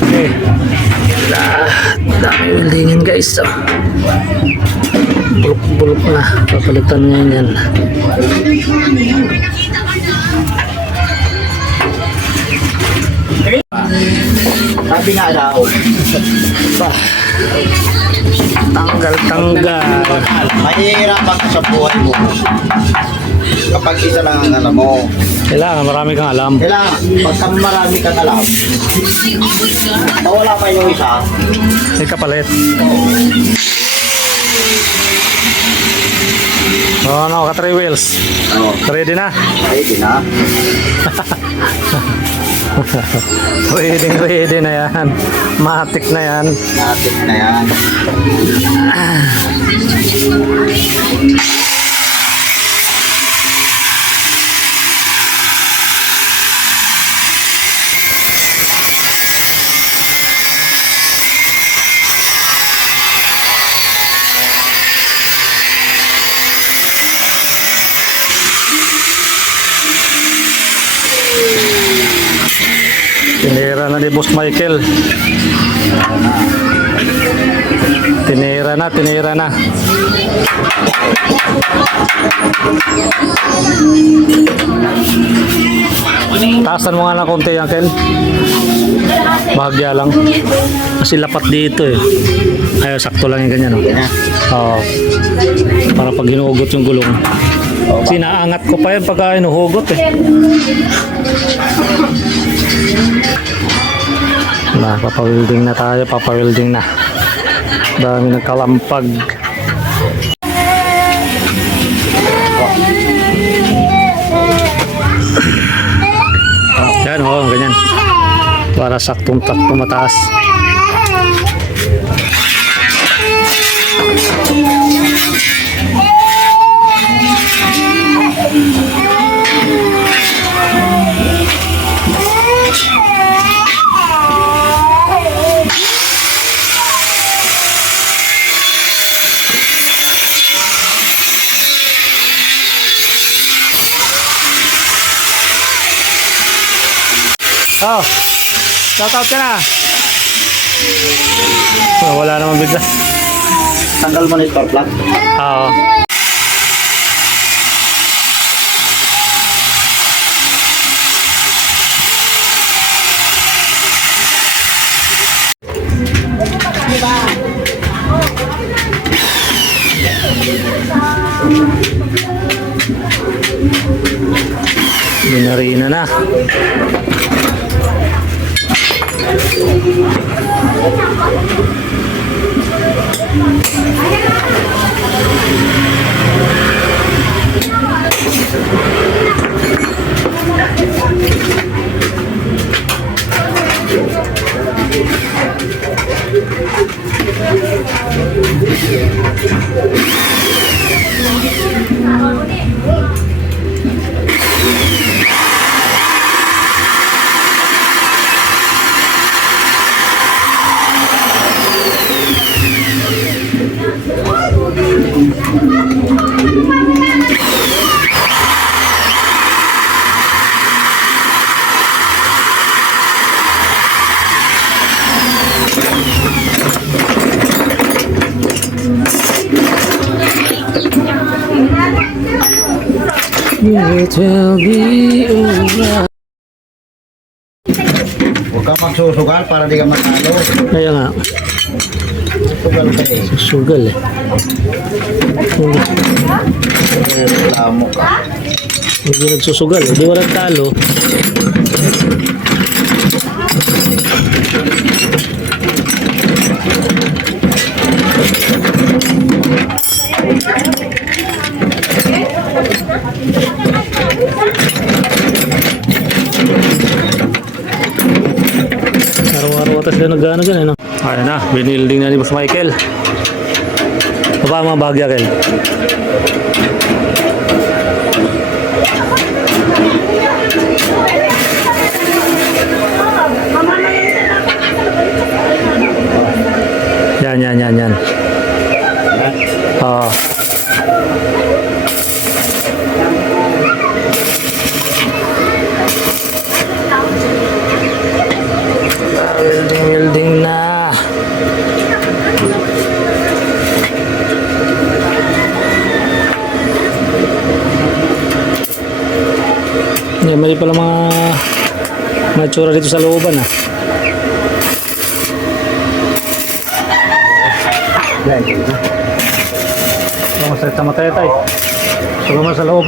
Okay. Dami weldingan guys. So, bulok-bulok na. Papalitan nyo yan. Sabi nga daw, Tanggal. mahihirapan ka sa buhay mo kapag isa lang ang alam mo. Kailangan marami kang alam. Kailangan, pagka marami kang alam, mawala pa yung isa. May kapalit. Oh, no, ka 3 wheels. Oh, Ready na? ready na. Ready na yan. Matik na yan. Natin na yan. Tinira na ni Boss Michael. Tinira na. Taasan mo nga ng konti, Uncle. Bahagya lang. Kasi lapat dito eh. Ayaw, sakto lang yung ganyan. Oh. Yan na. Oo. Para pag hinuhugot yung gulong. Sinaangat ko pa yan pagka hinuhugot eh. Papawilding na tayo, papawilding na. Dami nagkalampag. Yan o, ganyan. Para saktong-taktong mataas. Oh, shout out ka na. Oh, wala naman bigla. Tanggal mo na yung spark plug. Oo. Binarina na. It will be alright. Huwag kang magsusugal para di ka matalo. Kaya nga, Sugal ka eh. sugal eh. Reklamo ka. Hindi nagsusugal eh. Di walang talo. Araw-araw atas na nag-ano dyan eh, no? Ayan na, binilding na ni Boss Michael. Baba mga bahagya, Kel. Yan. Oo. Welding na. Yeah, mali pala mga tsura dito sa looban ah. Masakit sa matay tayo. Sugama sa loob.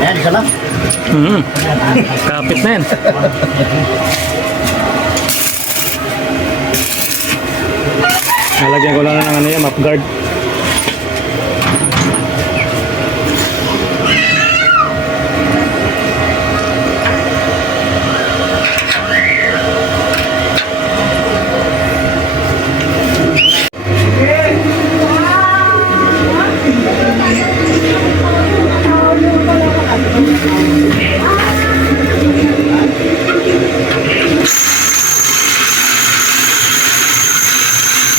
Ayan, isa lang. Kapit na yan. Nalagyan ko lang ng ano yan, map guard.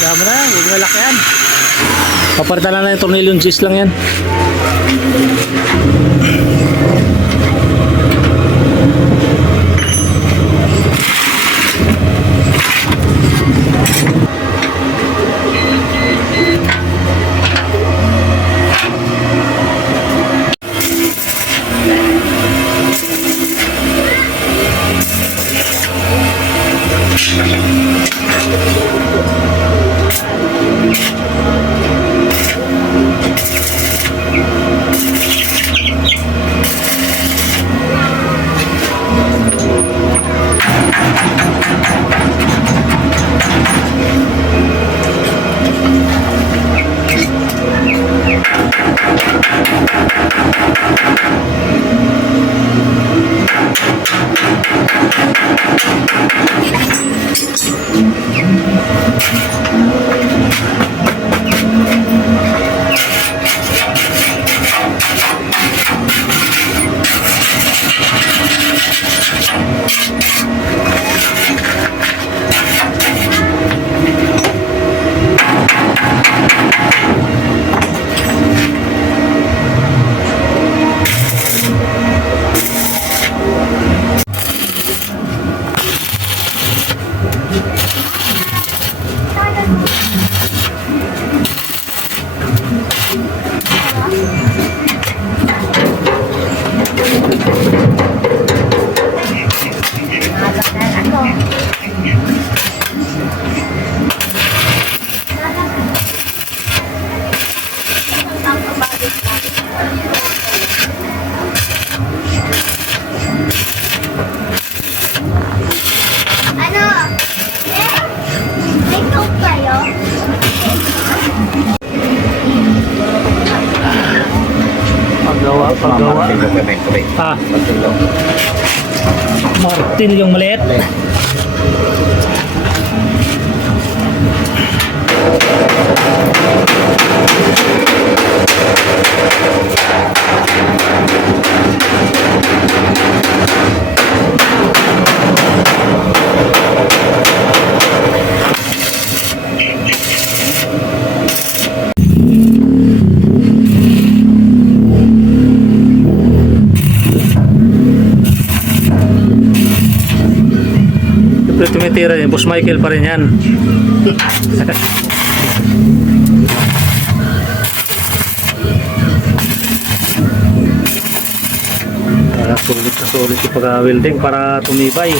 Yaman na yan, huwag malaki yan. Papalitan lang yung tornilyo, cheese lang yan. Paggawa. Ah, Martin yung maliit. Tumitira yun, Boss Michael pa rin yan. Sulit na sulit yung pag-welding para tumibay.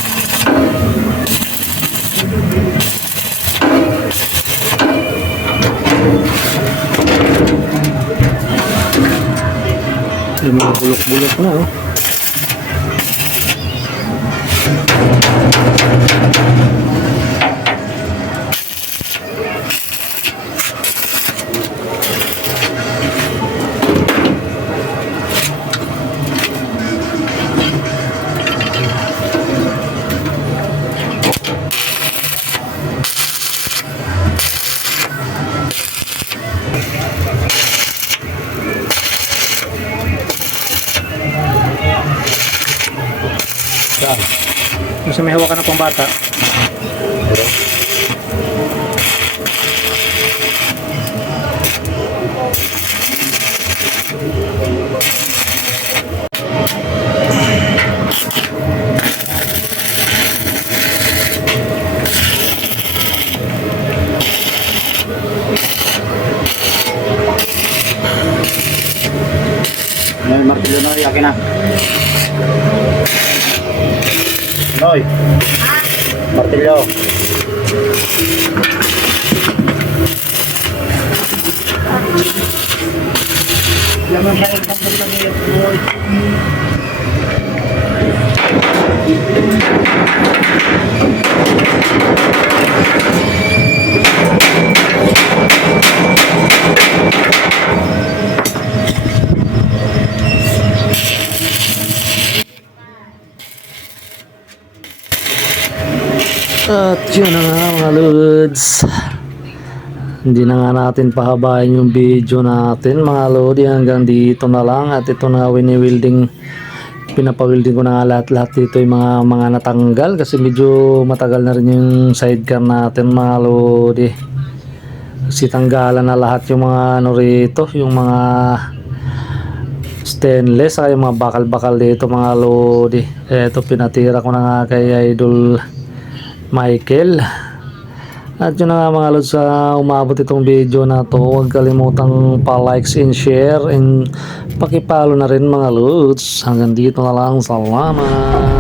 Yung mga bulok-bulok na oh. Kasi may hawakan na pang bata. Noy, akin na. Noy. Martilyo. Laman ba yung pangkat ng iyo, Noy? At yun na nga mga lods. Hindi na nga natin pahabain yung video natin mga lodi. Hanggang dito na lang. At ito na wini-welding. Pinapawilding ko na nga lahat-lahat dito yung mga natanggal. Kasi medyo matagal na rin yung sidecar natin mga lodi. Kasi tanggalan na lahat yung mga ano rito. Yung mga stainless. Saka yung mga bakal-bakal dito mga lodi. Eto pinatira ko na nga kay Idol Michael. At yun na nga mga lods, sa umabot itong video na to, huwag kalimutang pa-likes and share and pakipalo na rin mga lods. Hanggang dito na lang, salamat.